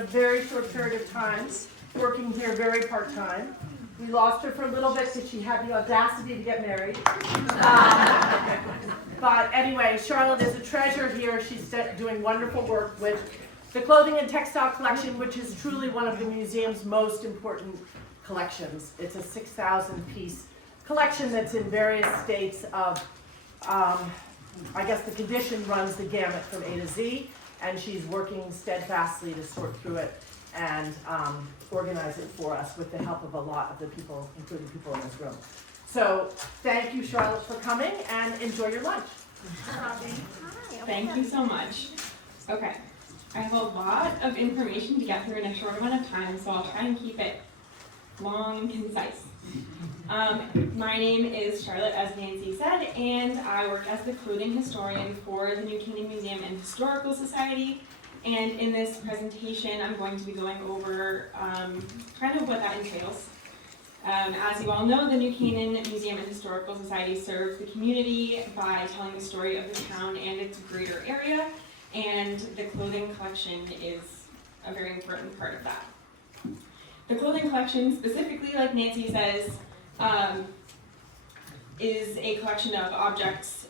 a very short period of time, working here very part-time. We lost her for a little bit because she had the audacity to get married. But anyway, Charlotte is a treasure here. She's doing wonderful work with the clothing and textile collection, which is truly one of the museum's most important collections. It's a 6,000-piece collection that's in various states of, I guess the condition runs the gamut from A to Z, and she's working steadfastly to sort through it and organize it for us with the help of a lot of the people, including people in this room. So thank you, Charlotte, for coming, and enjoy your lunch. Thank you so much. Okay, I have a lot of information to get through in a short amount of time, so I'll try and keep it long and concise. My name is Charlotte, as Nancy said, and I work as the clothing historian for the New Canaan Museum and Historical Society. And in this presentation, I'm going to be going over kind of what that entails. As you all know, the New Canaan Museum and Historical Society serves the community by telling the story of the town and its greater area, and the clothing collection is a very important part of that. The clothing collection, specifically, like Nancy says, is a collection of objects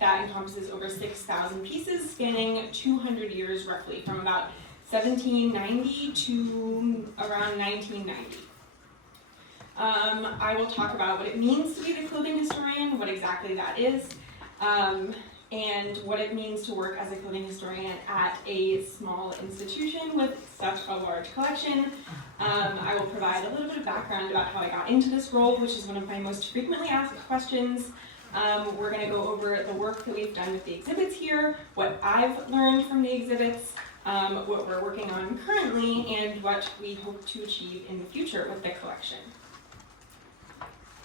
that encompasses over 6,000 pieces spanning 200 years roughly, from about 1790 to around 1990. I will talk about what it means to be the clothing historian, what exactly that is, and what it means to work as a clothing historian at a small institution with such a large collection. I will provide a little bit of background about how I got into this role, which is one of my most frequently asked questions. We're going to go over the work that we've done with the exhibits here, what I've learned from the exhibits, what we're working on currently, and what we hope to achieve in the future with the collection.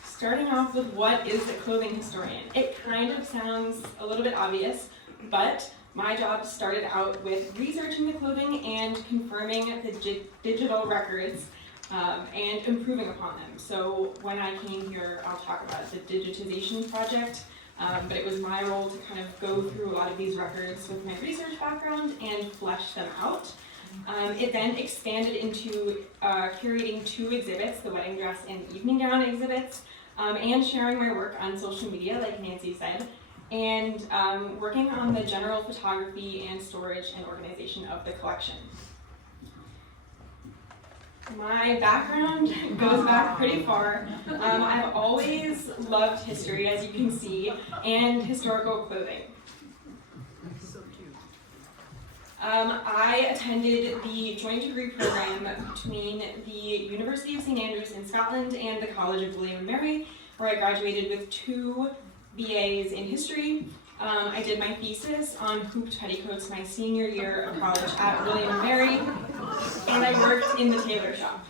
Starting off with what is a clothing historian? It kind of sounds a little bit obvious, but my job started out with researching the clothing and confirming the digital records and improving upon them. So when I came here, I'll talk about the digitization project, but it was my role to kind of go through a lot of these records with my research background and flesh them out. It then expanded into curating 2 exhibits, the wedding dress and evening gown exhibits, and sharing my work on social media, like Nancy said, and working on the general photography and storage and organization of the collection. My background goes back pretty far. I've always loved history, as you can see, and historical clothing. I attended the joint degree program between the University of St. Andrews in Scotland and the College of William and Mary, where I graduated with 2 BAs in history. I did my thesis on hooped petticoats my senior year of college at William and Mary, and I worked in the tailor shop.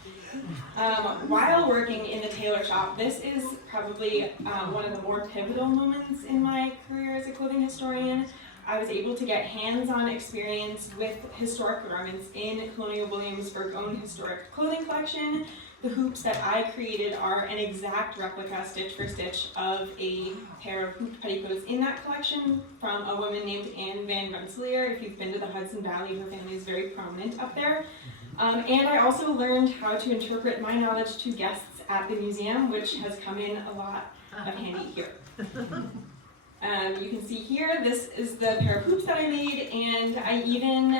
While working in the tailor shop, this is probably one of the more pivotal moments in my career as a clothing historian. I was able to get hands-on experience with historic garments in Colonial Williamsburg's own historic clothing collection. The hoops that I created are an exact replica, stitch for stitch, of a pair of hooped petticoats in that collection from a woman named Anne Van Rensselaer. If you've been to the Hudson Valley, her family is very prominent up there. And I also learned how to interpret my knowledge to guests at the museum, which has come in a lot of handy here. You can see here, this is the pair of hoops that I made, and I even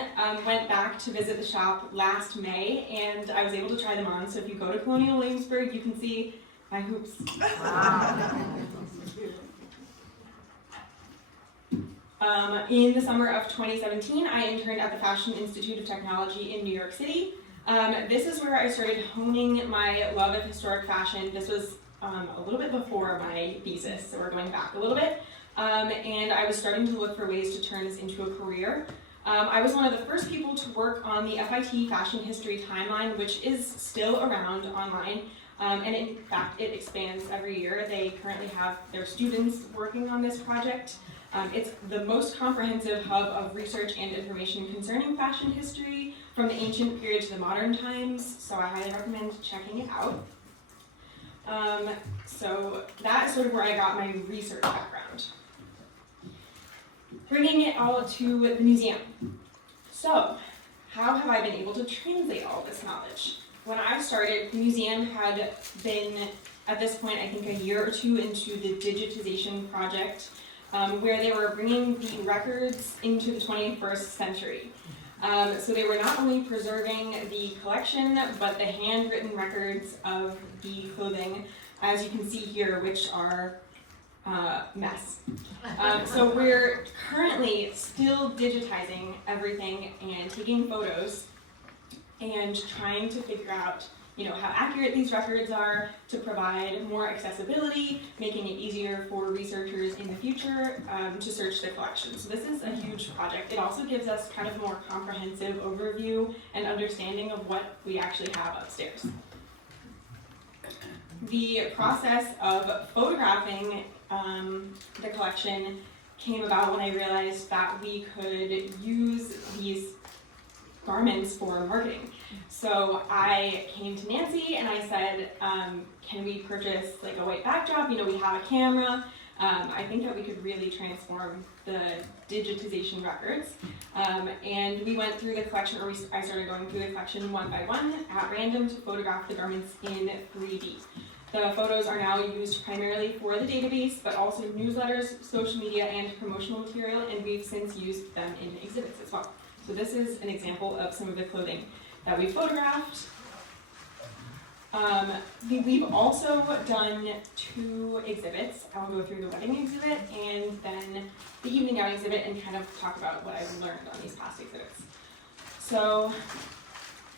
went back to visit the shop last May, and I was able to try them on. So if you go to Colonial Williamsburg, you can see my hoops. Wow. In the summer of 2017, I interned at the Fashion Institute of Technology in New York City. This is where I started honing my love of historic fashion. This was a little bit before my thesis, so we're going back a little bit. And I was starting to look for ways to turn this into a career. I was one of the first people to work on the FIT Fashion History Timeline, which is still around online, and in fact it expands every year. They currently have their students working on this project. It's the most comprehensive hub of research and information concerning fashion history from the ancient period to the modern times, so I highly recommend checking it out. So that's sort of where I got my research background. Bringing it all to the museum. So, how have I been able to translate all this knowledge? When I started, the museum had been, at this point, I think a year or two into the digitization project, where they were bringing the records into the 21st century. So they were not only preserving the collection, but the handwritten records of the clothing, as you can see here, which are mess. So we're currently still digitizing everything and taking photos and trying to figure out, how accurate these records are to provide more accessibility, making it easier for researchers in the future to search the collection. So this is a huge project. It also gives us kind of a more comprehensive overview and understanding of what we actually have upstairs. The process of photographing the collection came about when I realized that we could use these garments for marketing. So I came to Nancy and I said, can we purchase like a white backdrop? We have a camera. I think that we could really transform the digitization records. And we went through the collection, I started going through the collection one by one at random to photograph the garments in 3D. The photos are now used primarily for the database, but also newsletters, social media, and promotional material, and we've since used them in exhibits as well. So this is an example of some of the clothing that we photographed. We've also done 2 exhibits. I'll go through the wedding exhibit and then the evening gown exhibit and kind of talk about what I've learned on these past exhibits. So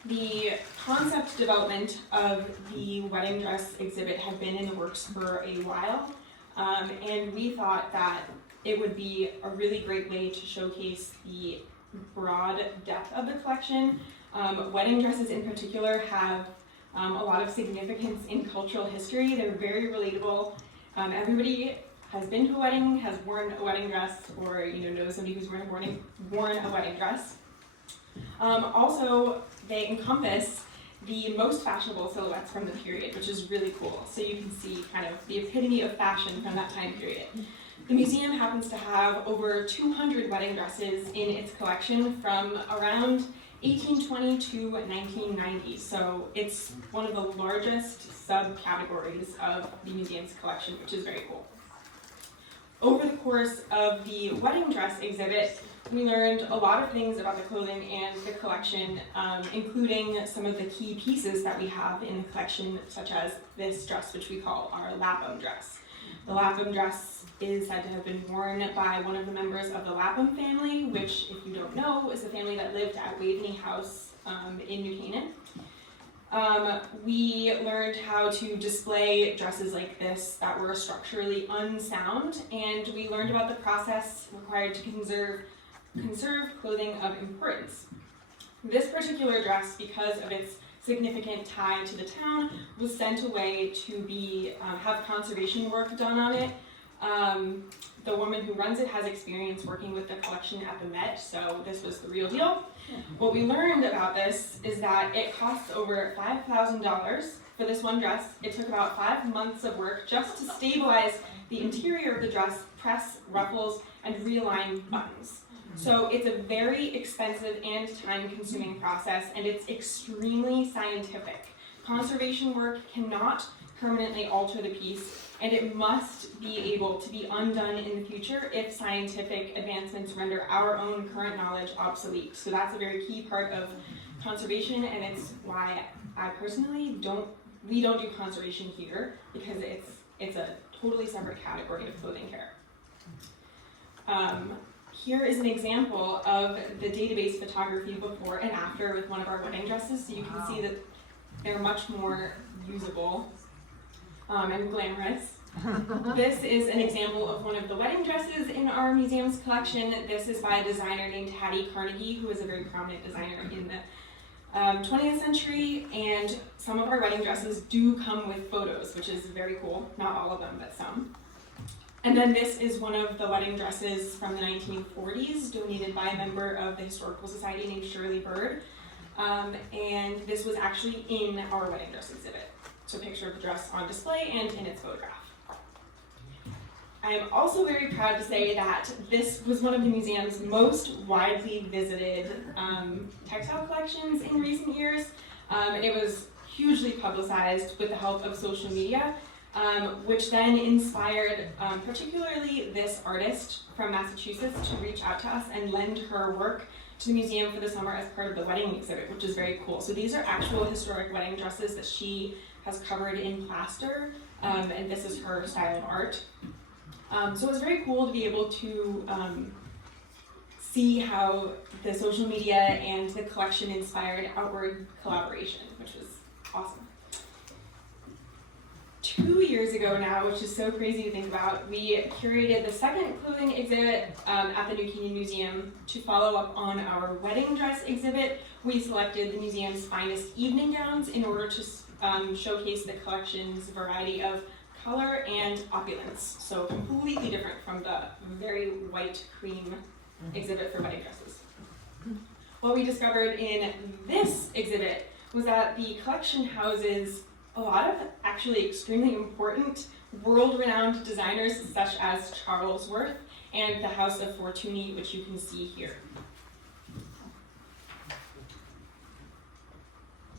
the concept development of the wedding dress exhibit had been in the works for a while, and we thought that it would be a really great way to showcase the broad depth of the collection. Wedding dresses in particular have a lot of significance in cultural history. They're very relatable. Everybody has been to a wedding, has worn a wedding dress, or knows somebody who's worn a wedding dress. Also, they encompass the most fashionable silhouettes from the period, which is really cool. So you can see kind of the epitome of fashion from that time period. The museum happens to have over 200 wedding dresses in its collection from around 1820 to 1990. So it's one of the largest subcategories of the museum's collection, which is very cool. Over the course of the wedding dress exhibit, we learned a lot of things about the clothing and the collection, including some of the key pieces that we have in the collection, such as this dress, which we call our Lapham dress. The Lapham dress is said to have been worn by one of the members of the Lapham family, which, if you don't know, is a family that lived at Waveney House in New Canaan. We learned how to display dresses like this that were structurally unsound, and we learned about the process required to conserve clothing of importance. This particular dress, because of its significant tie to the town, was sent away to be have conservation work done on it. The woman who runs it has experience working with the collection at the Met, so this was the real deal. What we learned about this is that it costs over $5,000 for this one dress. It took about 5 months of work just to stabilize the interior of the dress, press ruffles, and realign buttons. So it's a very expensive and time-consuming process, and it's extremely scientific. Conservation work cannot permanently alter the piece, and it must be able to be undone in the future if scientific advancements render our own current knowledge obsolete. So that's a very key part of conservation, and it's why I personally we don't do conservation here, because it's a totally separate category of clothing care. Here is an example of the database photography before and after with one of our wedding dresses, so you can see that they're much more usable and glamorous. This is an example of one of the wedding dresses in our museum's collection. This is by a designer named Hattie Carnegie, who is a very prominent designer in the 20th century, and some of our wedding dresses do come with photos, which is very cool. Not all of them, but some. And then this is one of the wedding dresses from the 1940s, donated by a member of the Historical Society named Shirley Bird. And this was actually in our wedding dress exhibit. So a picture of the dress on display and in its photograph. I am also very proud to say that this was one of the museum's most widely visited textile collections in recent years. It was hugely publicized with the help of social media, which then inspired particularly this artist from Massachusetts to reach out to us and lend her work to the museum for the summer as part of the wedding exhibit, which is very cool. So these are actual historic wedding dresses that she has covered in plaster, and this is her style of art. So it was very cool to be able to see how the social media and the collection inspired outward collaboration, which was awesome. 2 years ago now, which is so crazy to think about, we curated the second clothing exhibit at the New Canaan Museum to follow up on our wedding dress exhibit. We selected the museum's finest evening gowns in order to showcase the collection's variety of color and opulence, so completely different from the very white cream exhibit for wedding dresses. What we discovered in this exhibit was that the collection houses a lot of actually extremely important world-renowned designers such as Charles Worth and the House of Fortuny, which you can see here.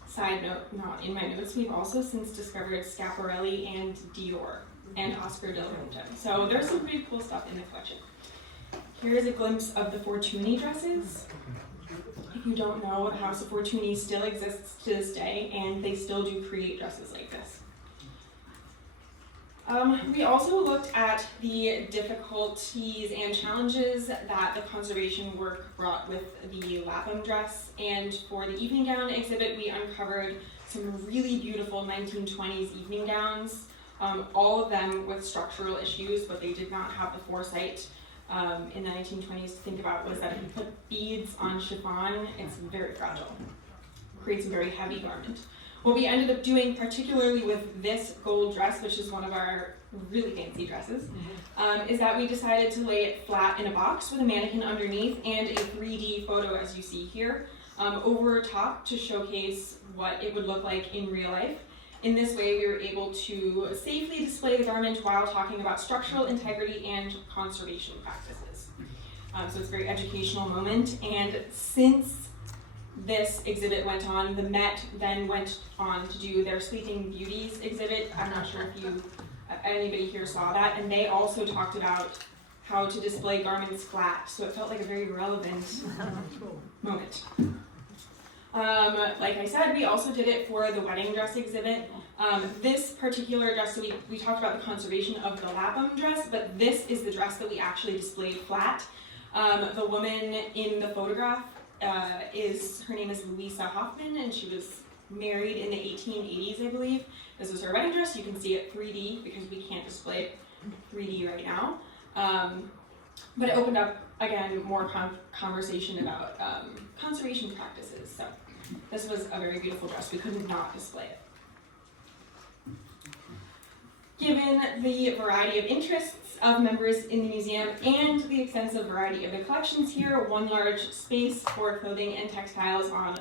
Side note, not in my notes, we've also since discovered Schiaparelli and Dior and Oscar de la Renta. So there's some pretty cool stuff in the collection. Here's a glimpse of the Fortuny dresses. If you don't know, the House of Fortuny still exists to this day, and they still do create dresses like this. We also looked at the difficulties and challenges that the conservation work brought with the Lapham dress, and for the evening gown exhibit, we uncovered some really beautiful 1920s evening gowns, all of them with structural issues, but they did not have the foresight in the 1920s to think about was that if you put beads on chiffon, it's very fragile, creates a very heavy garment. What we ended up doing, particularly with this gold dress, which is one of our really fancy dresses, is that we decided to lay it flat in a box with a mannequin underneath and a 3D photo, as you see here, over top to showcase what it would look like in real life. In this way, we were able to safely display the garment while talking about structural integrity and conservation practices. So it's a very educational moment, and since this exhibit went on, the Met then went on to do their Sleeping Beauties exhibit. I'm not sure if anybody here saw that, and they also talked about how to display garments flat, so it felt like a very relevant moment. Like I said, we also did it for the wedding dress exhibit. This particular dress, so we talked about the conservation of the Lapham dress, but this is the dress that we actually displayed flat. The woman in the photograph, her name is Louisa Hoffman, and she was married in the 1880s, I believe. This is her wedding dress. You can see it 3D because we can't display it 3D right now. But it opened up, again, more conversation about conservation practices. So this was a very beautiful dress. We couldn't not display it. Given the variety of interests of members in the museum and the extensive variety of the collections here, one large space for clothing and textiles on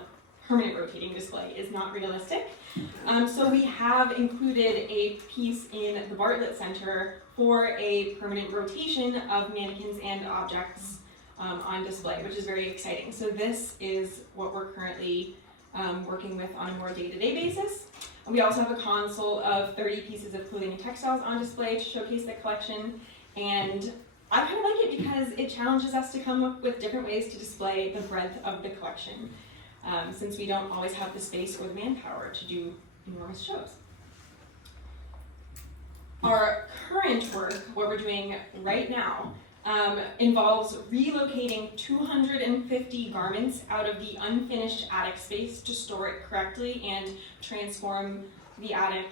permanent rotating display is not realistic. So we have included a piece in the Bartlett Center for a permanent rotation of mannequins and objects on display, which is very exciting. So this is what we're currently working with on a more day-to-day basis. We also have a console of 30 pieces of clothing and textiles on display to showcase the collection, and I kind of like it because it challenges us to come up with different ways to display the breadth of the collection, since we don't always have the space or the manpower to do enormous shows. Our current work, what we're doing right now, involves relocating 250 garments out of the unfinished attic space to store it correctly and transform the attic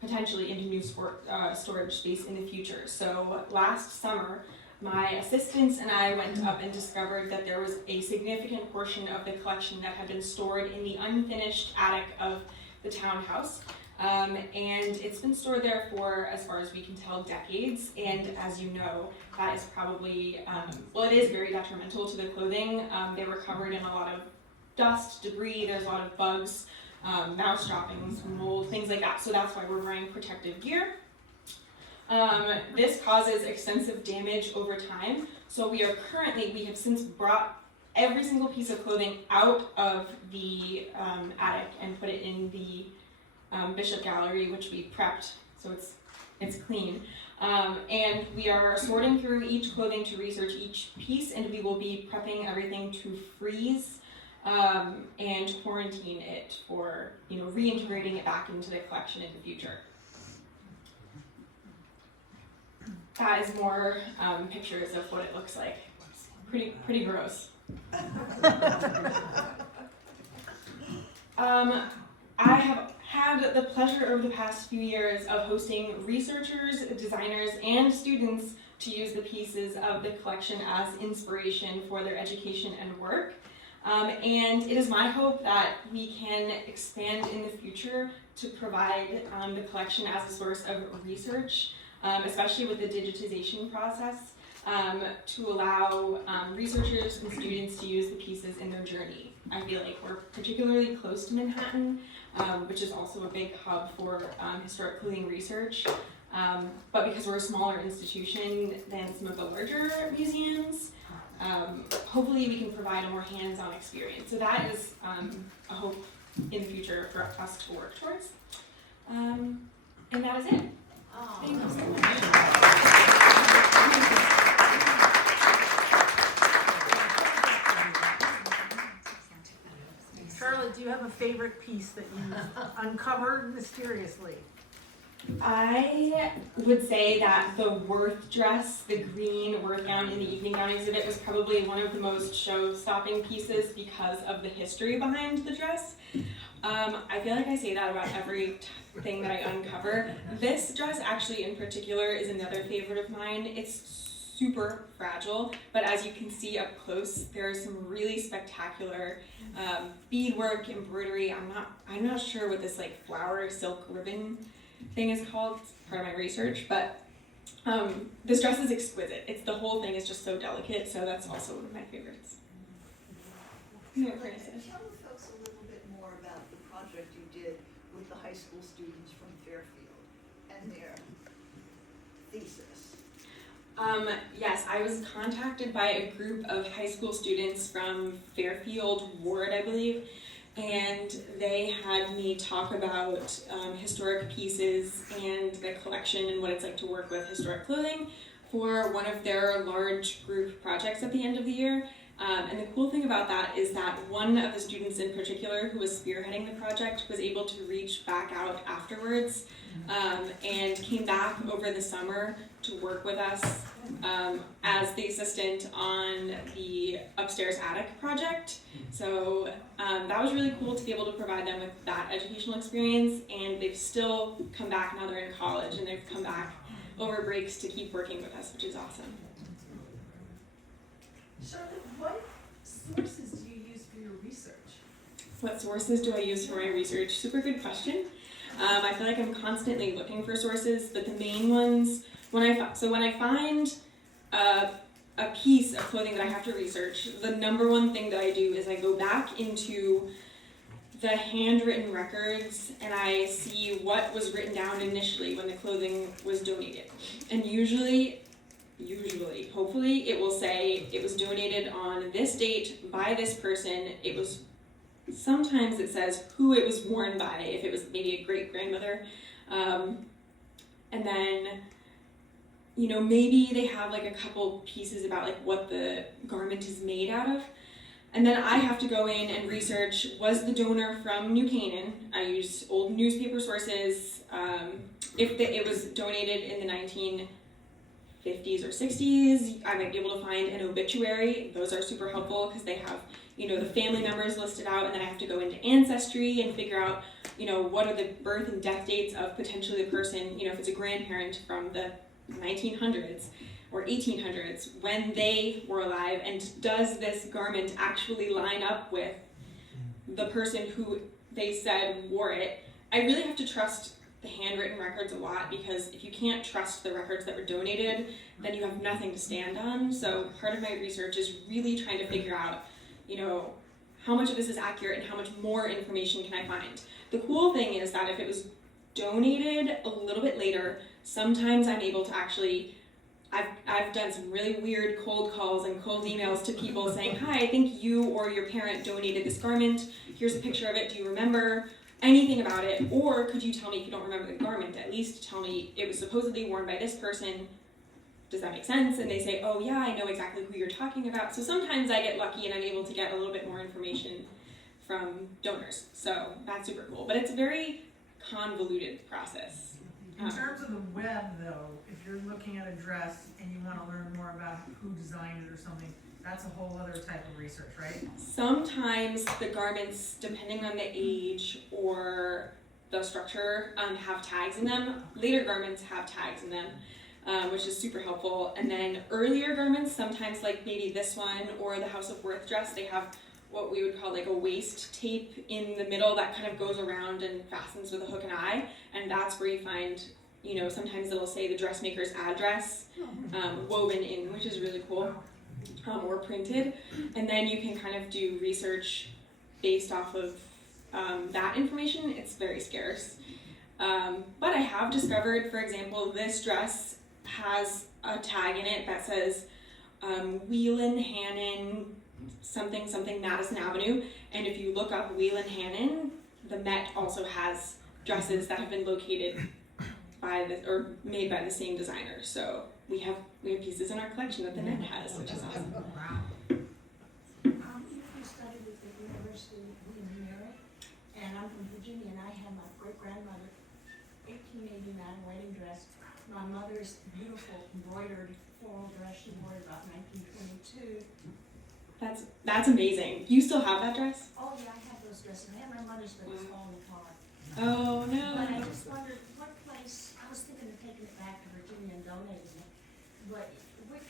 potentially into new storage space in the future. So last summer, my assistants and I went up and discovered that there was a significant portion of the collection that had been stored in the unfinished attic of the townhouse. And it's been stored there for, as far as we can tell, decades. And as you know, that is probably, it is very detrimental to the clothing. They were covered in a lot of dust, debris, there's a lot of bugs, mouse droppings, mold, things like that. So that's why we're wearing protective gear. This causes extensive damage over time. So we have since brought every single piece of clothing out of the attic and put it in the Bishop Gallery, which we prepped, so it's clean. And we are sorting through each clothing to research each piece, and we will be prepping everything to freeze and quarantine it for, reintegrating it back into the collection in the future. That is more pictures of what it looks like. It's pretty gross. I have had the pleasure over the past few years of hosting researchers, designers, and students to use the pieces of the collection as inspiration for their education and work. And it is my hope that we can expand in the future to provide the collection as a source of research, especially with the digitization process, to allow researchers and students to use the pieces in their journey. I feel like we're particularly close to Manhattan, which is also a big hub for historic clothing research. But because we're a smaller institution than some of the larger museums, hopefully we can provide a more hands-on experience. So that is a hope in the future for us to work towards. And that is it. Thank you so much. Charlotte, do you have a favorite piece that you uncovered mysteriously? I would say that the Worth dress, the green Worth gown in the evening gown exhibit, was probably one of the most show-stopping pieces because of the history behind the dress. I feel like I say that about every thing that I uncover. This dress actually in particular is another favorite of mine. It's super fragile, but as you can see up close, there's some really spectacular beadwork, embroidery. I'm not sure what this like flower silk ribbon thing is called. It's part of my research, but this dress is exquisite. The whole thing is just so delicate, so that's also one of my favorites. Tell the folks a little bit more about the project you did with the high school students from Fairfield and their thesis. Yes, I was contacted by a group of high school students from Fairfield Ward, I believe, and they had me talk about historic pieces and the collection and what it's like to work with historic clothing for one of their large group projects at the end of the year. And the cool thing about that is that one of the students in particular who was spearheading the project was able to reach back out afterwards and came back over the summer to work with us as the assistant on the upstairs attic project. So that was really cool to be able to provide them with that educational experience, and they've still come back now they're in college, and they've come back over breaks to keep working with us, which is awesome. Charlotte, what sources do you use for your research? What sources do I use for my research? Super good question. I feel like I'm constantly looking for sources, but the main ones, when I find a piece of clothing that I have to research, the number one thing that I do is I go back into the handwritten records and I see what was written down initially when the clothing was donated. And usually, hopefully, it will say it was donated on this date by this person. Sometimes it says who it was worn by, if it was maybe a great-grandmother. And then, maybe they have like a couple pieces about like what the garment is made out of. And then I have to go in and research, was the donor from New Canaan? I use old newspaper sources. If it was donated in the 1950s or 60s, I might be able to find an obituary. Those are super helpful because they have, the family members listed out, and then I have to go into Ancestry and figure out, what are the birth and death dates of potentially the person, if it's a grandparent from the 1900s or 1800s, when they were alive, and does this garment actually line up with the person who they said wore it? I really have to trust the handwritten records a lot, because if you can't trust the records that were donated, then you have nothing to stand on. So part of my research is really trying to figure out, how much of this is accurate and how much more information can I find. The cool thing is that if it was donated a little bit later, sometimes I'm able to actually, I've done some really weird cold calls and cold emails to people saying, hi, I think you or your parent donated this garment. Here's a picture of it. Do you remember anything about it? Or could you tell me, if you don't remember the garment, at least tell me it was supposedly worn by this person. Does that make sense? And they say, oh yeah, I know exactly who you're talking about. So sometimes I get lucky and I'm able to get a little bit more information from donors. So that's super cool. But it's a very convoluted process. In terms of the web though, if you're looking at a dress and you wanna learn more about who designed it or something, that's a whole other type of research, right? Sometimes the garments, depending on the age or the structure, have tags in them. Later garments have tags in them, which is super helpful. And then earlier garments, sometimes like maybe this one or the House of Worth dress, they have what we would call like a waist tape in the middle that kind of goes around and fastens with a hook and eye. And that's where you find, you know, sometimes it'll say the dressmaker's address woven in, which is really cool. Or printed, and then you can kind of do research based off of that information. It's very scarce, but I have discovered, for example, this dress has a tag in it that says Whelan Hannon something something Madison Avenue, and if you look up Whelan Hannon, the Met also has dresses that have been located by the or made by the same designer. So we have pieces in our collection that the Met has, which is awesome. Wow. I studied at the University of William and Mary, and I'm from Virginia, and I had my great-grandmother, 1889 wedding dress. My mother's beautiful embroidered floral dress she wore about 1922. That's amazing. You still have that dress? Oh yeah, I have those dresses. I have my mother's, but it's falling apart. Oh But no. I just wondered what place, I was thinking of taking it back to Virginia and donating it, but which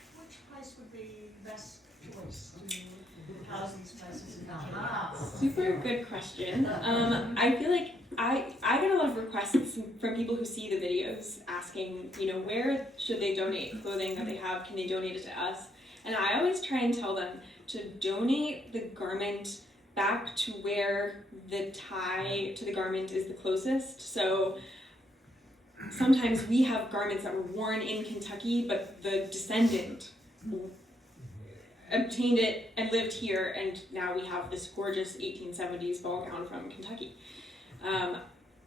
place would be best choice to house these places in Virginia? Super good question. I feel like I get a lot of requests from people who see the videos asking, you know, where should they donate clothing that they have? Can they donate it to us? And I always try and tell them to donate the garment back to where the tie to the garment is the closest. So sometimes we have garments that were worn in Kentucky, but the descendant obtained it and lived here, and now we have this gorgeous 1870s ball gown from Kentucky.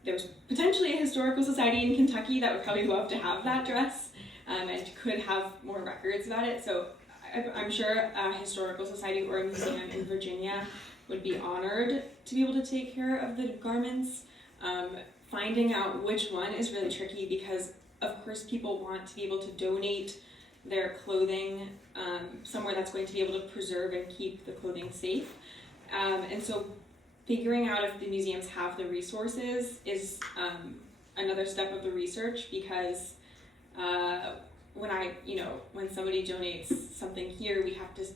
There's potentially a historical society in Kentucky that would probably love to have that dress and could have more records about it. So I'm sure a historical society or a museum in Virginia would be honored to be able to take care of the garments. Finding out which one is really tricky because, of course, people want to be able to donate their clothing somewhere that's going to be able to preserve and keep the clothing safe. And so figuring out if the museums have the resources is another step of the research because when somebody donates something here, we have to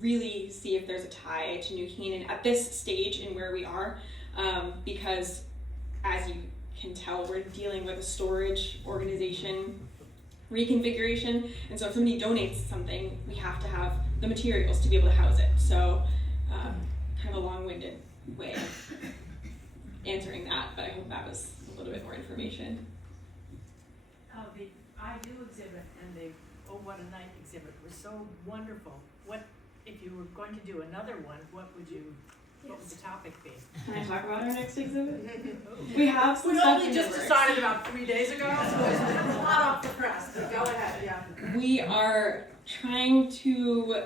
really see if there's a tie to New Canaan at this stage in where we are, because as you can tell, we're dealing with a storage organization reconfiguration, and so if somebody donates something, we have to have the materials to be able to house it. So kind of a long-winded way of answering that, but I hope that was a little bit more information. The I Do exhibit and the Oh What a Night exhibit was so wonderful. What, if you were going to do another one, what would the topic be? Can I talk about our next exhibit? We have some We stuff only in just the works. decided about 3 days ago, so it's hot off the press, but go ahead, yeah. We are trying to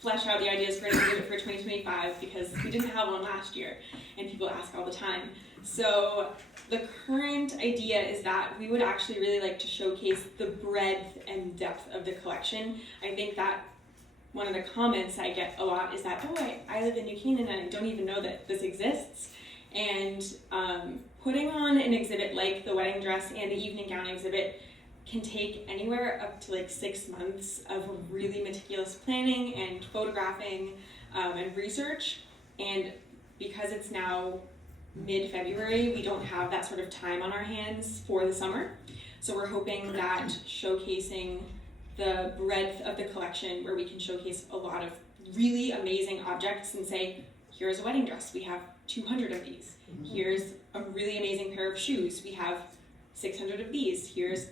flesh out the ideas for an exhibit for 2025 because we didn't have one last year and people ask all the time. So the current idea is that we would actually really like to showcase the breadth and depth of the collection. I think that one of the comments I get a lot is that, oh, I live in New Canaan and I don't even know that this exists. And putting on an exhibit like the wedding dress and the evening gown exhibit can take anywhere up to like 6 months of really meticulous planning and photographing and research. And because it's now mid-February, we don't have that sort of time on our hands for the summer. So we're hoping that showcasing the breadth of the collection, where we can showcase a lot of really amazing objects and say, here's a wedding dress, we have 200 of these. Here's a really amazing pair of shoes, we have 600 of these. Here's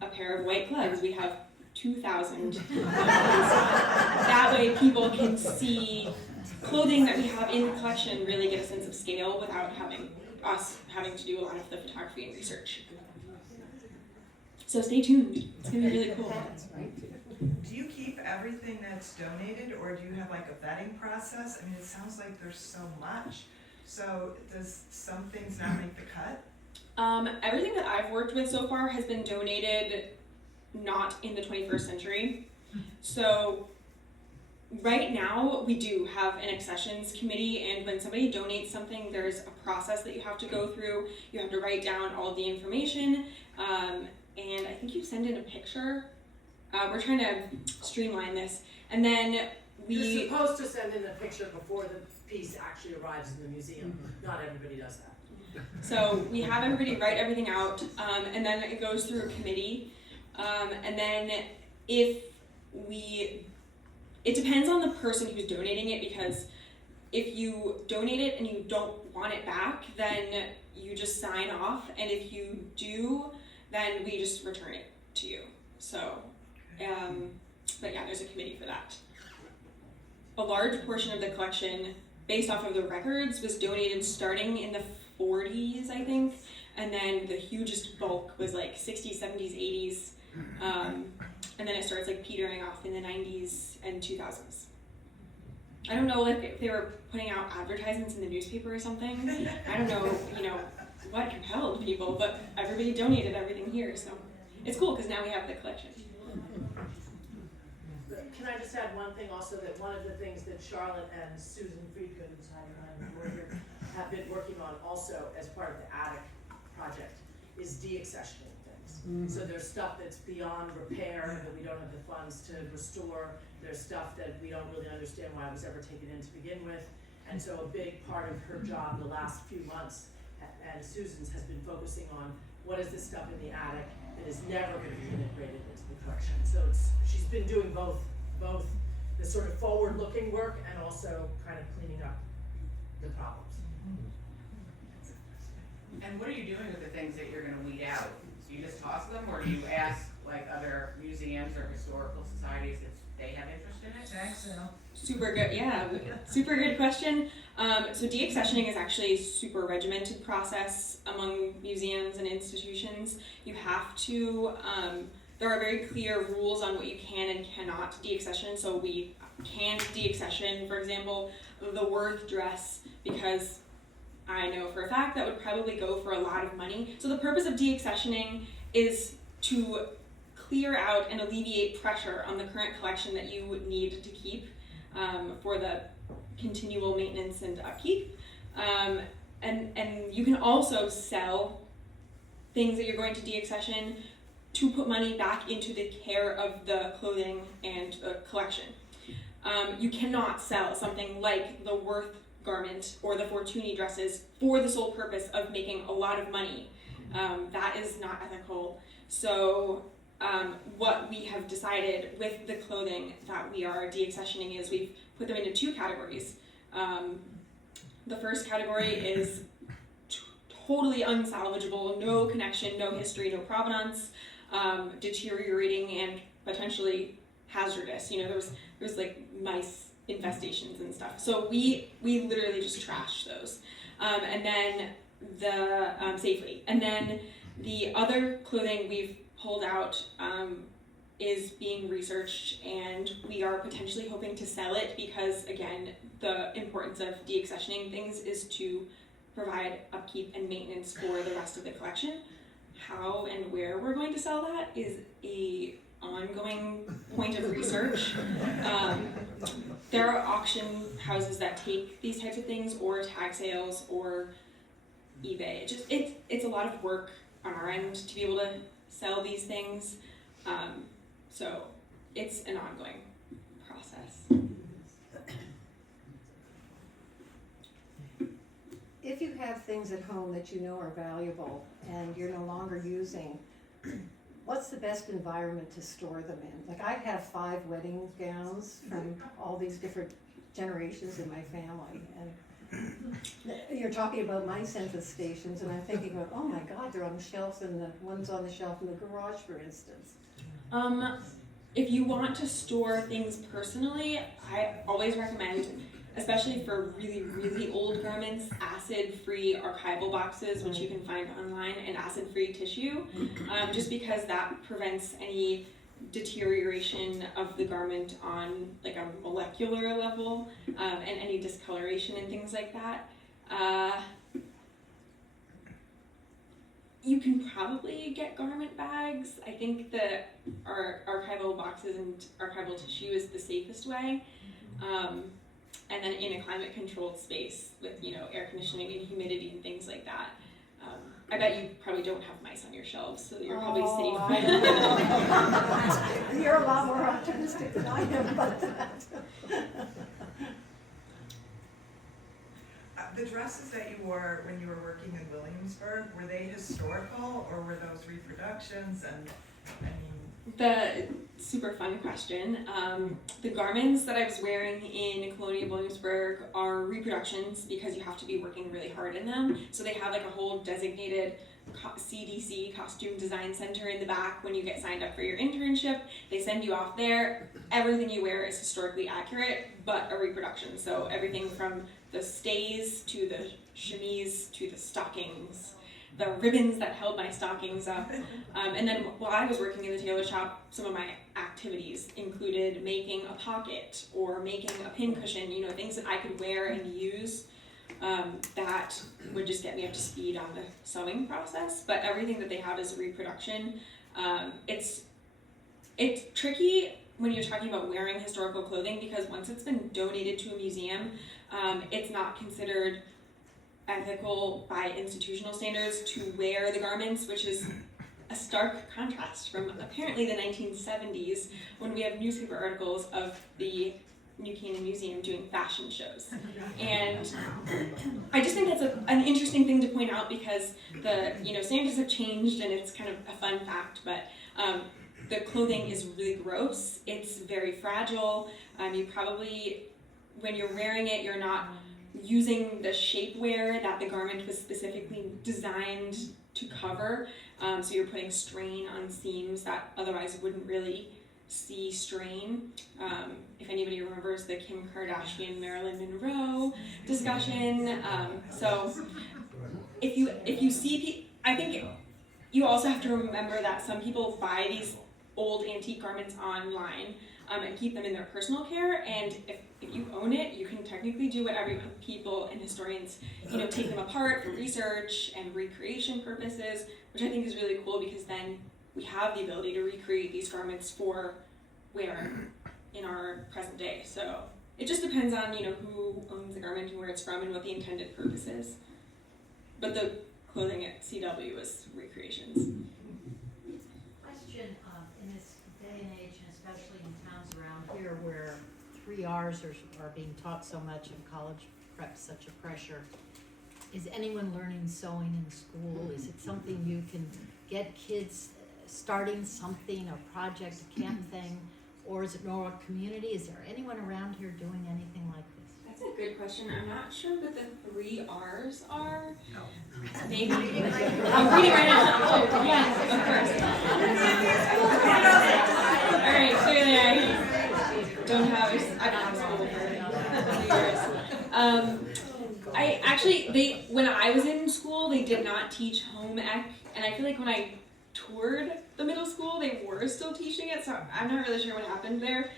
a pair of white gloves. We have 2,000. That way people can see clothing that we have in the collection, really get a sense of scale without having to do a lot of the photography and research. So stay tuned. It's going to be really cool. Do you keep everything that's donated, or do you have like a vetting process? I mean, it sounds like there's so much. So does some things not make the cut? Everything that I've worked with so far has been donated not in the 21st century. So right now we do have an accessions committee, and when somebody donates something, there's a process that you have to go through. You have to write down all of the information, and I think you send in a picture. We're trying to streamline this, and then You're supposed to send in a picture before the piece actually arrives in the museum. Not everybody does that. So we have everybody write everything out, and then it goes through a committee, and then it depends on the person who's donating it, because if you donate it and you don't want it back, then you just sign off, and if you do, then we just return it to you. So, but yeah, there's a committee for that. A large portion of the collection, based off of the records, was donated starting in the 40s, I think, and then the hugest bulk was like 60s, 70s, 80s, and then it starts like petering off in the 90s and 2000s. I don't know if they were putting out advertisements in the newspaper or something. I don't know, what compelled people, but everybody donated everything here, so it's cool because now we have the collection. Can I just add one thing also, that one of the things that Charlotte and Susan Friedkin, who's hiding behind the board here, have been working on also as part of the attic project is de-accessioning things. So there's stuff that's beyond repair that we don't have the funds to restore. There's stuff that we don't really understand why it was ever taken in to begin with. And so a big part of her job the last few months, and Susan's, has been focusing on what is this stuff in the attic that is never going to be integrated into the collection. So she's been doing both the sort of forward-looking work and also kind of cleaning up the problems. And what are you doing with the things that you're gonna weed out? Do you just toss them, or do you ask like other museums or historical societies if they have interest in it? Tag sale. Super good, yeah, super good question. So de-accessioning is actually a super regimented process among museums and institutions. You have to, there are very clear rules on what you can and cannot de-accession. So we can't de-accession, for example, the Worth dress, because I know for a fact that would probably go for a lot of money. So the purpose of de-accessioning is to clear out and alleviate pressure on the current collection that you would need to keep for the continual maintenance and upkeep. And you can also sell things that you're going to de-accession to put money back into the care of the clothing and the collection. You cannot sell something like the Worth garment or the Fortuny dresses for the sole purpose of making a lot of money. That is not ethical. So what we have decided with the clothing that we are de-accessioning is we've put them into two categories. The first category is totally unsalvageable, no connection, no history, no provenance, deteriorating and potentially hazardous. There was like mice infestations and stuff. So we literally just trash those. And then the safely. And then the other clothing we've pulled out is being researched, and we are potentially hoping to sell it because, again, the importance of de-accessioning things is to provide upkeep and maintenance for the rest of the collection. How and where we're going to sell that is a ongoing point of research. There are auction houses that take these types of things, or tag sales, or eBay. It's a lot of work on our end to be able to sell these things. So it's an ongoing process. If you have things at home that you know are valuable and you're no longer using, what's the best environment to store them in? Like, I have 5 wedding gowns from all these different generations in my family, and You're talking about my census stations, and I'm thinking, of, oh my God, they're on the shelf, and the one's on the shelf in the garage, for instance. If you want to store things personally, I always recommend, especially for really, really old garments, acid-free archival boxes, which you can find online, and acid-free tissue, just because that prevents any deterioration of the garment on like a molecular level, and any discoloration and things like that. You can probably get garment bags. I think that our archival boxes and archival tissue is the safest way. And then in a climate controlled space with, air conditioning and humidity and things like that. I bet you probably don't have mice on your shelves, so you're probably safe. You're a lot more optimistic than I am about that. The dresses that you wore when you were working in Williamsburg, were they historical or were those reproductions? And The super fun question. The garments that I was wearing in Colonial Williamsburg are reproductions because you have to be working really hard in them. So they have like a whole designated CDC, Costume Design Center, in the back when you get signed up for your internship. They send you off there. Everything you wear is historically accurate, but a reproduction. So everything from the stays to the chemise to the stockings, the ribbons that held my stockings up. And then while I was working in the tailor shop, some of my activities included making a pocket or making a pin cushion, things that I could wear and use that would just get me up to speed on the sewing process. But everything that they have is a reproduction. It's tricky when you're talking about wearing historical clothing because once it's been donated to a museum, it's not considered ethical by institutional standards to wear the garments, which is a stark contrast from apparently the 1970s when we have newspaper articles of the New Canaan Museum doing fashion shows. And I just think that's an interesting thing to point out because the standards have changed and it's kind of a fun fact, but the clothing is really gross. It's very fragile. You probably, when you're wearing it, you're not using the shapewear that the garment was specifically designed to cover. So you're putting strain on seams that otherwise wouldn't really see strain. If anybody remembers the Kim Kardashian, Marilyn Monroe discussion. So if you see, I think you also have to remember that some people buy these old antique garments online and keep them in their personal care, and if you own it, you can technically do what every people and historians, take them apart for research and recreation purposes, which I think is really cool because then we have the ability to recreate these garments for wear in our present day. So it just depends on, who owns the garment and where it's from and what the intended purpose is. But the clothing at CW is recreations. Question, in this day and age, and especially in towns around here where 3 R's are being taught so much and college prep such a pressure, is anyone learning sewing in school? Is it something you can get kids starting something, a project, a camp thing, or is it more a community? Is there anyone around here doing anything like this? That's a good question. I'm not sure what the 3 R's are. Maybe. I'm reading right now. Oh, yes, of course. All right, clearly I've been out of school for 2 years. When I was in school, they did not teach home ec, and I feel like when I toured the middle school, they were still teaching it, so I'm not really sure what happened there.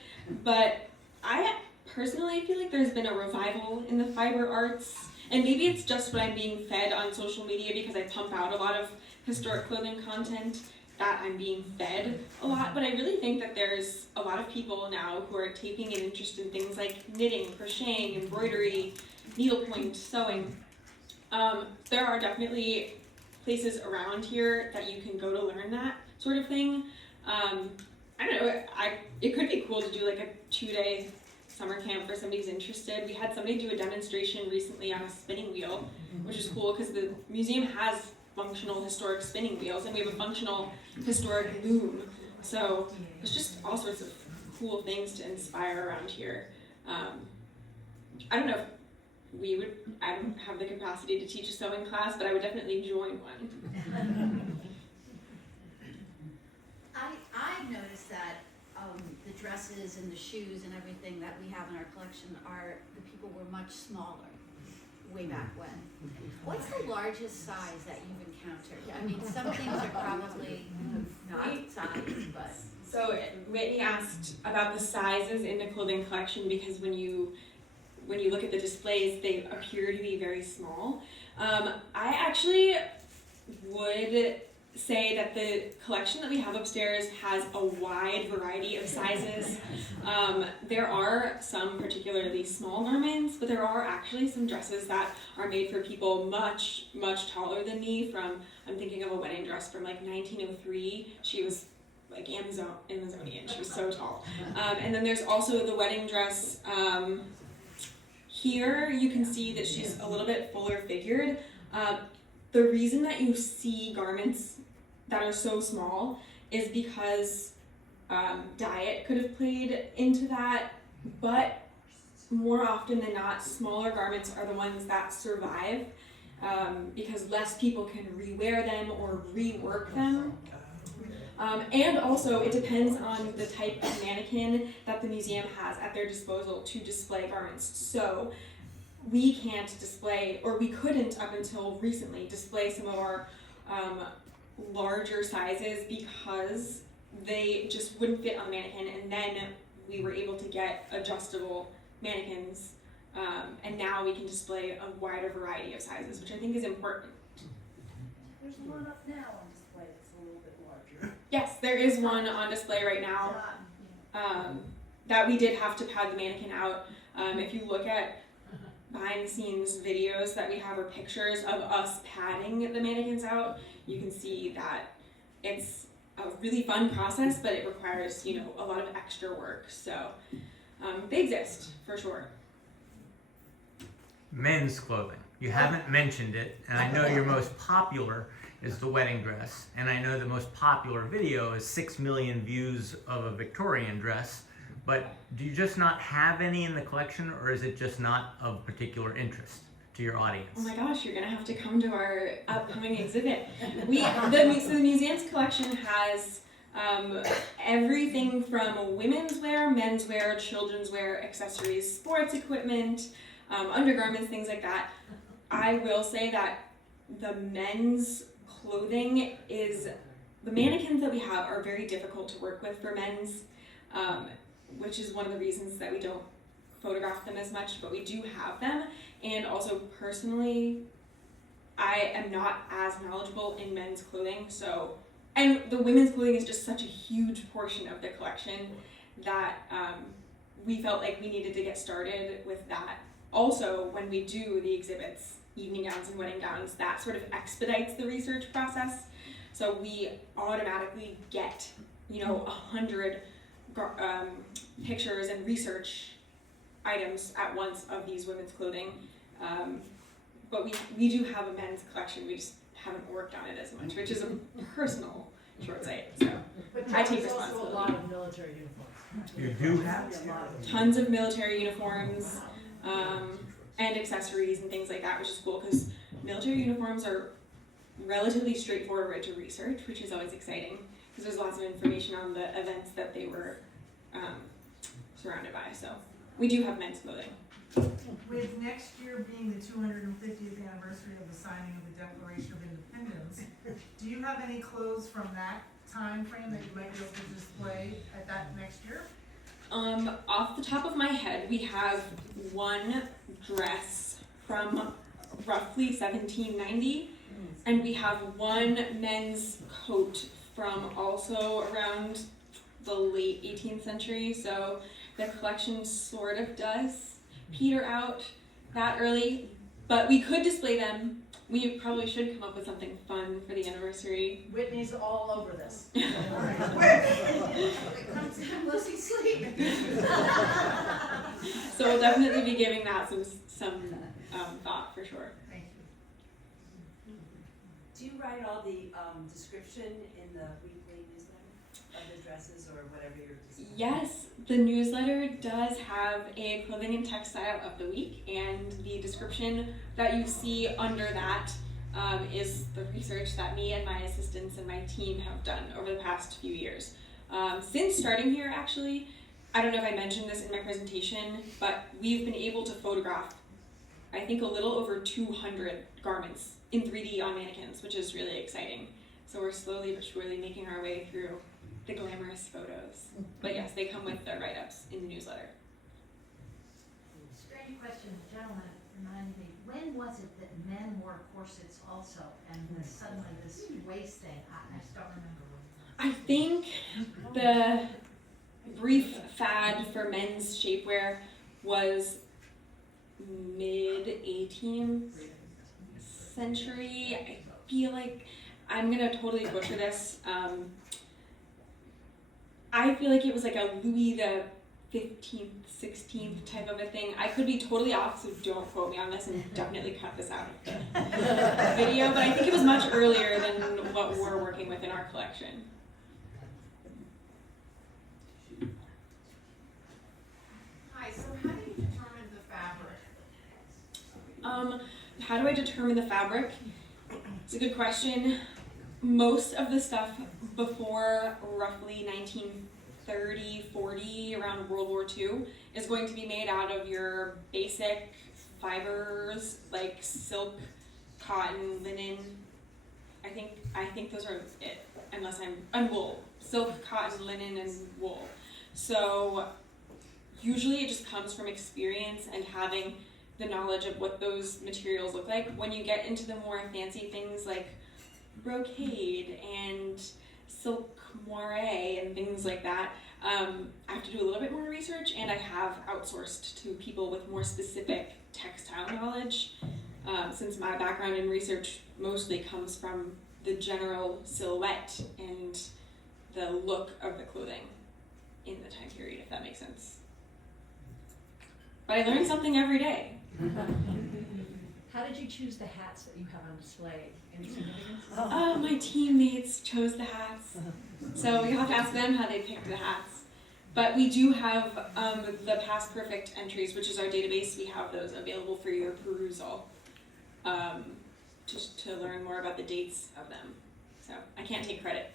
But I personally feel like there's been a revival in the fiber arts, and maybe it's just what I'm being fed on social media because I pump out a lot of historic clothing content that I'm being fed a lot, but I really think that there's a lot of people now who are taking an interest in things like knitting, crocheting, embroidery, needlepoint, sewing. There are definitely places around here that you can go to learn that sort of thing. I don't know, it could be cool to do like a 2-day summer camp for somebody who's interested. We had somebody do a demonstration recently on a spinning wheel, which is cool because the museum has functional historic spinning wheels and we have a functional historic loom. So there's just all sorts of cool things to inspire around here. I don't know I don't have the capacity to teach a sewing class, but I would definitely join one. I've noticed that the dresses and the shoes and everything that we have in our collection the people were much smaller way back when. What's the largest size that you've encountered? I mean, some things are probably not size, but. So Whitney asked about the sizes in the clothing collection because when you look at the displays, they appear to be very small. I actually would say that the collection that we have upstairs has a wide variety of sizes. There are some particularly small garments, but there are actually some dresses that are made for people much, much taller than me. I'm thinking of a wedding dress from like 1903. She was like Amazonian, she was so tall. And then there's also the wedding dress. Here you can see that she's a little bit fuller figured. The reason that you see garments that are so small is because diet could have played into that, but more often than not, smaller garments are the ones that survive because less people can rewear them or rework them. And also, it depends on the type of mannequin that the museum has at their disposal to display garments. So we can't display, or we couldn't up until recently, display some of our larger sizes because they just wouldn't fit on the mannequin, and then we were able to get adjustable mannequins, and now we can display a wider variety of sizes, which I think is important. There's one up now on display that's a little bit larger. Yes, there is one on display right now that we did have to pad the mannequin out. If you look at behind the scenes videos that we have or pictures of us padding the mannequins out, you can see that it's a really fun process, but it requires, a lot of extra work. So they exist for sure. Men's clothing. You haven't mentioned it, and I know your most popular is the wedding dress, and I know the most popular video is 6 million views of a Victorian dress, but do you just not have any in the collection, or is it just not of particular interest to your audience? Oh my gosh, you're gonna have to come to our upcoming exhibit. The museum's collection has everything from women's wear, men's wear, children's wear, accessories, sports equipment, undergarments, things like that. I will say that the men's clothing the mannequins that we have are very difficult to work with for men's, which is one of the reasons that we don't photograph them as much, but we do have them. And also personally, I am not as knowledgeable in men's clothing, and the women's clothing is just such a huge portion of the collection that we felt like we needed to get started with that. Also, when we do the exhibits, evening gowns and wedding gowns, that sort of expedites the research process. So we automatically get, 100 pictures and research items at once of these women's clothing. But we do have a men's collection, we just haven't worked on it as much, which is a personal short sight. So I take There's also responsibility. a lot of military uniforms. You do have Tons of military uniforms, and accessories and things like that, which is cool because military uniforms are relatively straightforward to research, which is always exciting because there's lots of information on the events that they were surrounded by. So we do have men's clothing. With next year being the 250th anniversary of the signing of the Declaration of Independence, do you have any clothes from that time frame that you might be able to display at that next year? Off the top of my head, we have one dress from roughly 1790, and we have one men's coat from also around the late 18th century. So the collection sort of does peter out that early, but we could display them. We probably should come up with something fun for the anniversary. Whitney's all over this. Mostly sleep. So we'll definitely be giving that some thought for sure. Thank you. Do you write all the description in the weekly newsletter? of the dresses or whatever you're designing? Yes, the newsletter does have a clothing and textile of the week, and the description that you see under that is the research that me and my assistants and my team have done over the past few years. Since starting here, actually, I don't know if I mentioned this in my presentation, but we've been able to photograph, I think, a little over 200 garments in 3D on mannequins, which is really exciting. So we're slowly but surely making our way through the glamorous photos. But yes, they come with the write-ups in the newsletter. Strange question, gentlemen, reminded me, when was it that men wore corsets also, and suddenly this waist thing, I just don't remember when. I think the brief fad for men's shapewear was mid-18th century. I feel like, I'm gonna totally butcher this. I feel like it was like a Louis the 15th, 16th type of a thing. I could be totally off, so don't quote me on this, and definitely cut this out of the video, but I think it was much earlier than what we're working with in our collection. Hi, so how do you determine the fabric? How do I determine the fabric? It's a good question. Most of the stuff before roughly 1930, 40, around World War II, is going to be made out of your basic fibers like silk, cotton, linen. I think those are it, unless I'm wool. Silk, cotton, linen, and wool. So usually it just comes from experience and having the knowledge of what those materials look like. When you get into the more fancy things like brocade and silk moire and things like that, I have to do a little bit more research, and I have outsourced to people with more specific textile knowledge, since my background in research mostly comes from the general silhouette and the look of the clothing in the time period, if that makes sense. But I learn something every day. How did you choose the hats that you have on display? Any significance? My teammates chose the hats. So you have to ask them how they picked the hats. But we do have the past perfect entries, which is our database. We have those available for your perusal, just to learn more about the dates of them. So I can't take credit.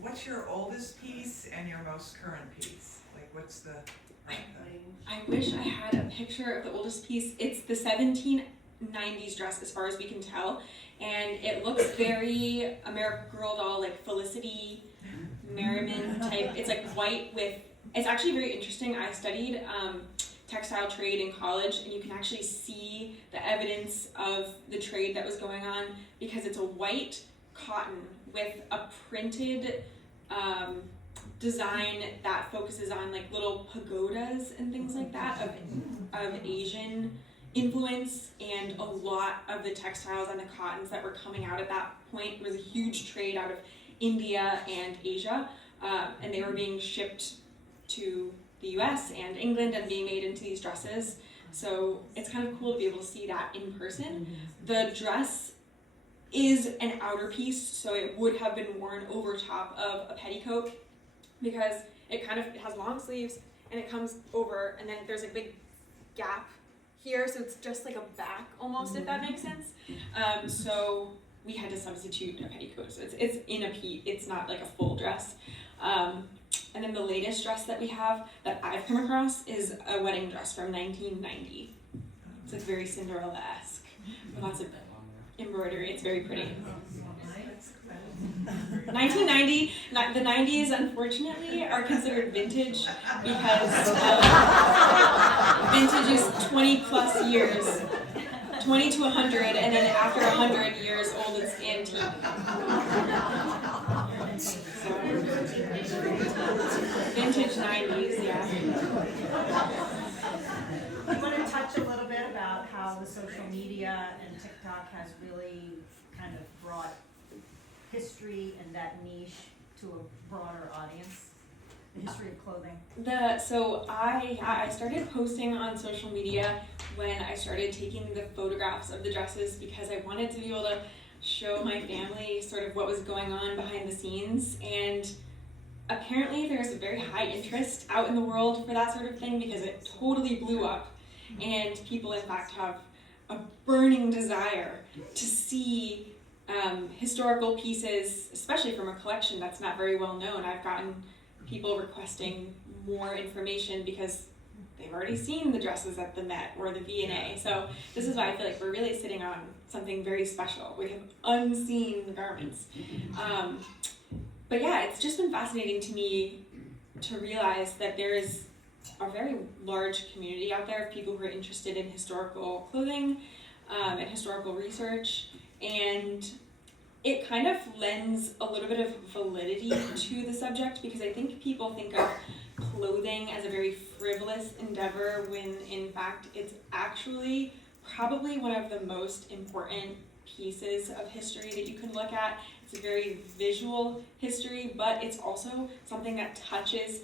What's your oldest piece and your most current piece? Like, what's the I wish I had a picture of the oldest piece. It's the 1790s dress, as far as we can tell, and it looks very American Girl doll, like Felicity Merriman type. It's like white with, it's actually very interesting. I studied textile trade in college, and you can actually see the evidence of the trade that was going on, because it's a white cotton with a printed design that focuses on like little pagodas and things like that of Asian influence, and a lot of the textiles and the cottons that were coming out at that point was a huge trade out of India and Asia, and they were being shipped to the US and England and being made into these dresses. So it's kind of cool to be able to see that in person. The dress is an outer piece, so it would have been worn over top of a petticoat, because it has long sleeves and it comes over, and then there's a big gap here, so it's just like a back almost, if that makes sense. So we had to substitute a petticoat, so it's in a piece, it's not like a full dress. And then the latest dress that we have that I've come across is a wedding dress from 1990. So it's very Cinderella-esque, lots of embroidery. It's very pretty. 1990, the 90s, unfortunately, are considered vintage, because vintage is 20 plus years, 20 to 100, and then after 100 years old, it's antique. So, vintage 90s, yeah. I want to touch a little bit about how the social media and TikTok has really kind of brought history and that niche to a broader audience, the history of clothing. So I started posting on social media when I started taking the photographs of the dresses, because I wanted to be able to show my family sort of what was going on behind the scenes. And apparently there's a very high interest out in the world for that sort of thing because it totally blew up, and people in fact have a burning desire to see historical pieces, especially from a collection that's not very well known. I've gotten people requesting more information because they've already seen the dresses at the Met or the V&A. So this is why I feel like we're really sitting on something very special. We have unseen garments. But yeah, it's just been fascinating to me to realize that there is a very large community out there of people who are interested in historical clothing and historical research, and it kind of lends a little bit of validity to the subject, because I think people think of clothing as a very frivolous endeavor when in fact it's actually probably one of the most important pieces of history that you can look at. It's a very visual history, but it's also something that touches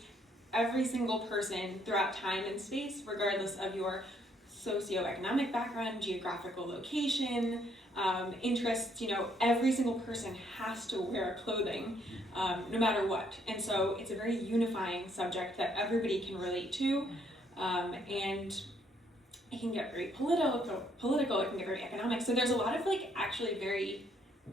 every single person throughout time and space, regardless of your socioeconomic background, geographical location, interests. You know, every single person has to wear clothing, no matter what. And so it's a very unifying subject that everybody can relate to, and it can get very political, it can get very economic. So there's a lot of like actually very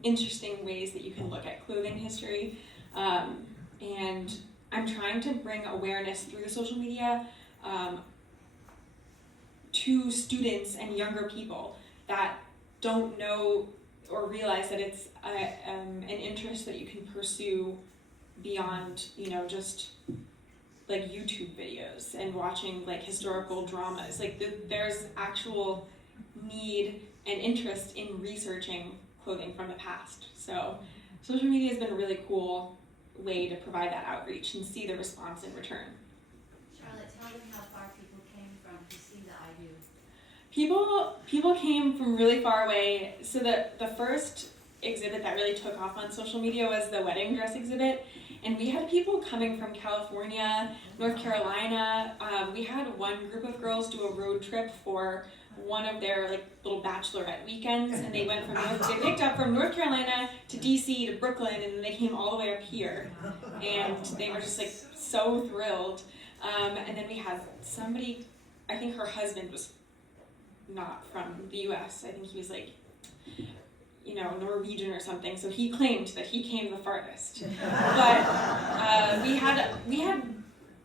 interesting ways that you can look at clothing history, and I'm trying to bring awareness through the social media to students and younger people that don't know or realize that it's an interest that you can pursue beyond, you know, just like YouTube videos and watching like historical dramas. Like there's actual need and interest in researching clothing from the past. So social media has been a really cool way to provide that outreach and see the response in return. Charlotte, tell them how far people came from to see the I Do. People came from really far away. So the first exhibit that really took off on social media was the wedding dress exhibit. And we had people coming from California, North Carolina. We had one group of girls do a road trip for one of their like little bachelorette weekends, and they went from they picked up from North Carolina to DC to Brooklyn, and then they came all the way up here, and they were just like so thrilled. And then we had somebody, I think her husband was not from the U.S. I think he was like, you know, Norwegian or something. So he claimed that he came the farthest. But we had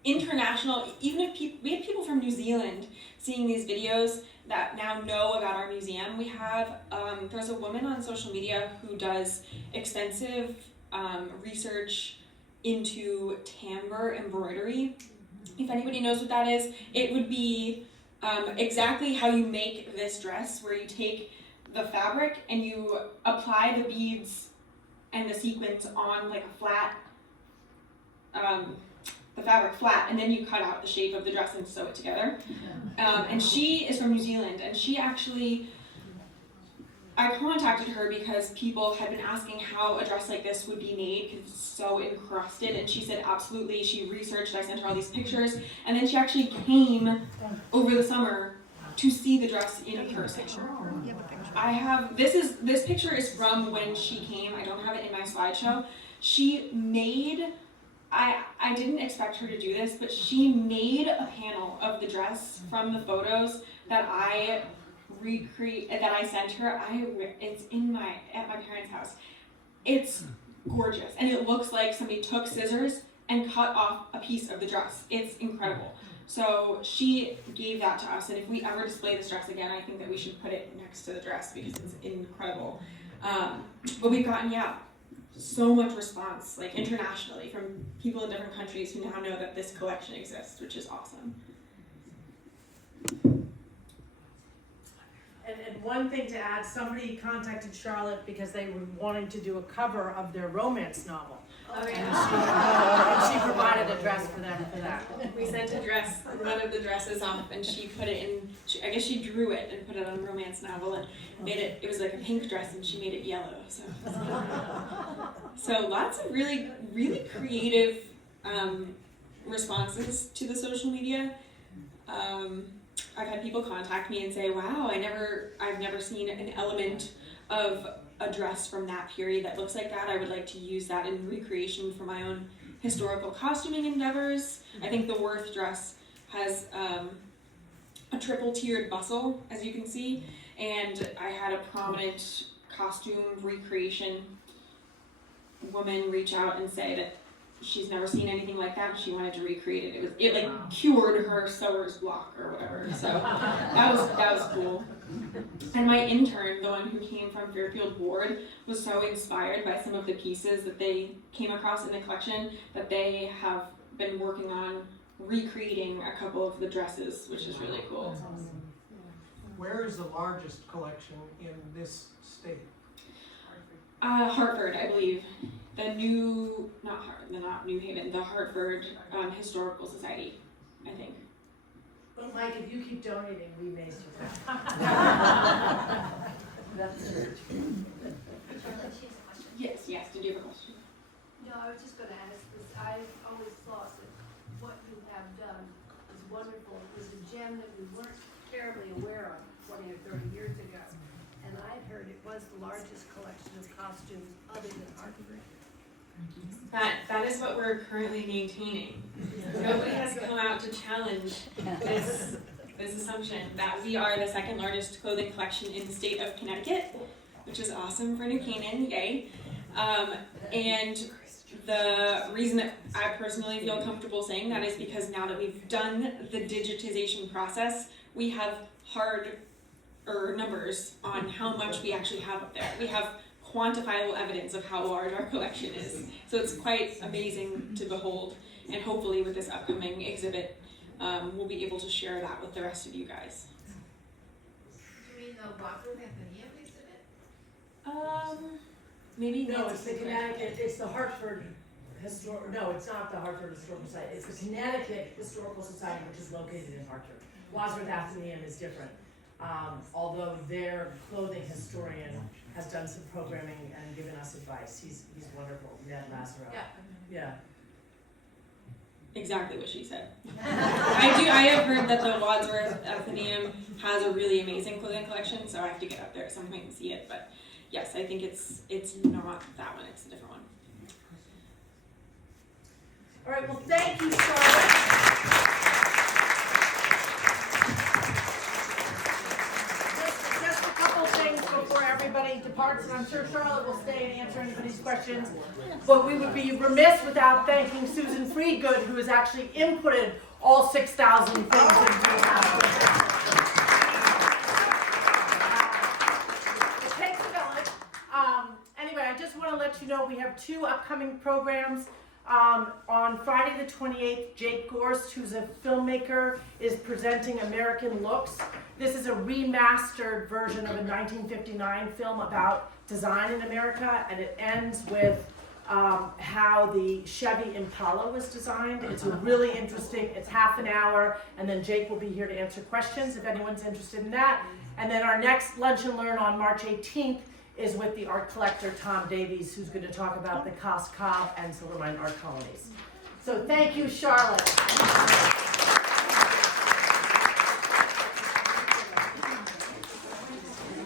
international, even if we had people from New Zealand seeing these videos that now know about our museum. We have, there's a woman on social media who does extensive research into timbre embroidery. If anybody knows what that is, it would be exactly how you make this dress, where you take the fabric and you apply the beads and the sequins on like a flat, the fabric flat, and then you cut out the shape of the dress and sew it together. And she is from New Zealand, and she actually, I contacted her because people had been asking how a dress like this would be made because it's so encrusted, and she said absolutely. She researched, I sent her all these pictures, and then she actually came over the summer to see the dress in person. I have, this picture is from when she came. I don't have it in my slideshow. She made, I didn't expect her to do this, but she made a panel of the dress from the photos that I that I sent her. It's at my parents' house. It's gorgeous, and it looks like somebody took scissors and cut off a piece of the dress. It's incredible. So she gave that to us, and if we ever display this dress again, I think that we should put it next to the dress because it's incredible. But we've gotten, so much response, like internationally, from people in different countries who now know that this collection exists, which is awesome. And one thing to add, somebody contacted Charlotte because they were wanting to do a cover of their romance novel. Oh, And she provided a dress for them for that. We sent a dress, one of the dresses off, and she put it in, I guess she drew it and put it on a romance novel and made it was like a pink dress, and she made it yellow. So lots of really, really creative responses to the social media. I've had people contact me and say, wow, I've never seen an element of a dress from that period that looks like that. I would like to use that in recreation for my own historical costuming endeavors. I think the Worth dress has a triple tiered bustle, as you can see, and I had a prominent costume recreation woman reach out and say that she's never seen anything like that. She wanted to recreate it. It like cured her sewer's block or whatever. So that was cool. And my intern, the one who came from Fairfield Board, was so inspired by some of the pieces that they came across in the collection that they have been working on recreating a couple of the dresses, which is really cool. Where is the largest collection in this state? Hartford, I believe. Not New Haven, the Hartford Historical Society, I think. Well, Mike, if you keep donating, we may survive. That's Charlotte, she has a question. Yes, did you have a question? No, I was just gonna ask, because I've always thought that what you have done is wonderful. It was a gem that we weren't terribly aware of 20 or 30 years ago. And I'd heard it was the largest collection of costumes other than Hartford. That is what we're currently maintaining. Nobody has come out to challenge this assumption that we are the second largest clothing collection in the state of Connecticut, which is awesome for New Canaan, yay. And the reason that I personally feel comfortable saying that is because now that we've done the digitization process, we have hard numbers on how much we actually have up there. We have quantifiable evidence of how large our collection is. So it's quite amazing to behold, and hopefully with this upcoming exhibit, we'll be able to share that with the rest of you guys. Do you mean the Wadsworth Athenaeum exhibit? Maybe No, Nancy it's the can correct. Connecticut, it's the Hartford no, it's not the Hartford Historical Society, it's the Connecticut Historical Society, which is located in Hartford. Wadsworth Athenaeum is different. Although their clothing historian has done some programming and given us advice. He's wonderful, Ned Lazarow. Yeah. Exactly what she said. I have heard that the Wadsworth Athenaeum has a really amazing clothing collection, so I have to get up there at some point and see it. But yes, I think it's not that one, it's a different one. All right, well, thank you, Charlotte. Just a couple things before everybody departs, and I'm sure Charlotte will stay and answer anybody's questions. But we would be remiss without thanking Susan Freegood, who has actually inputted all 6,000 things into the house. It takes a village. Anyway, I just want to let you know we have 2 upcoming programs. On Friday the 28th, Jake Gorst, who's a filmmaker, is presenting American Looks. This is a remastered version of a 1959 film about design in America, and it ends with how the Chevy Impala was designed. It's a really interesting, it's half an hour, and then Jake will be here to answer questions if anyone's interested in that. And then our next Lunch and Learn on March 18th is with the art collector Tom Davies, who's going to talk about the Cos Cob and Silvermine art colonies. So thank you, Charlotte.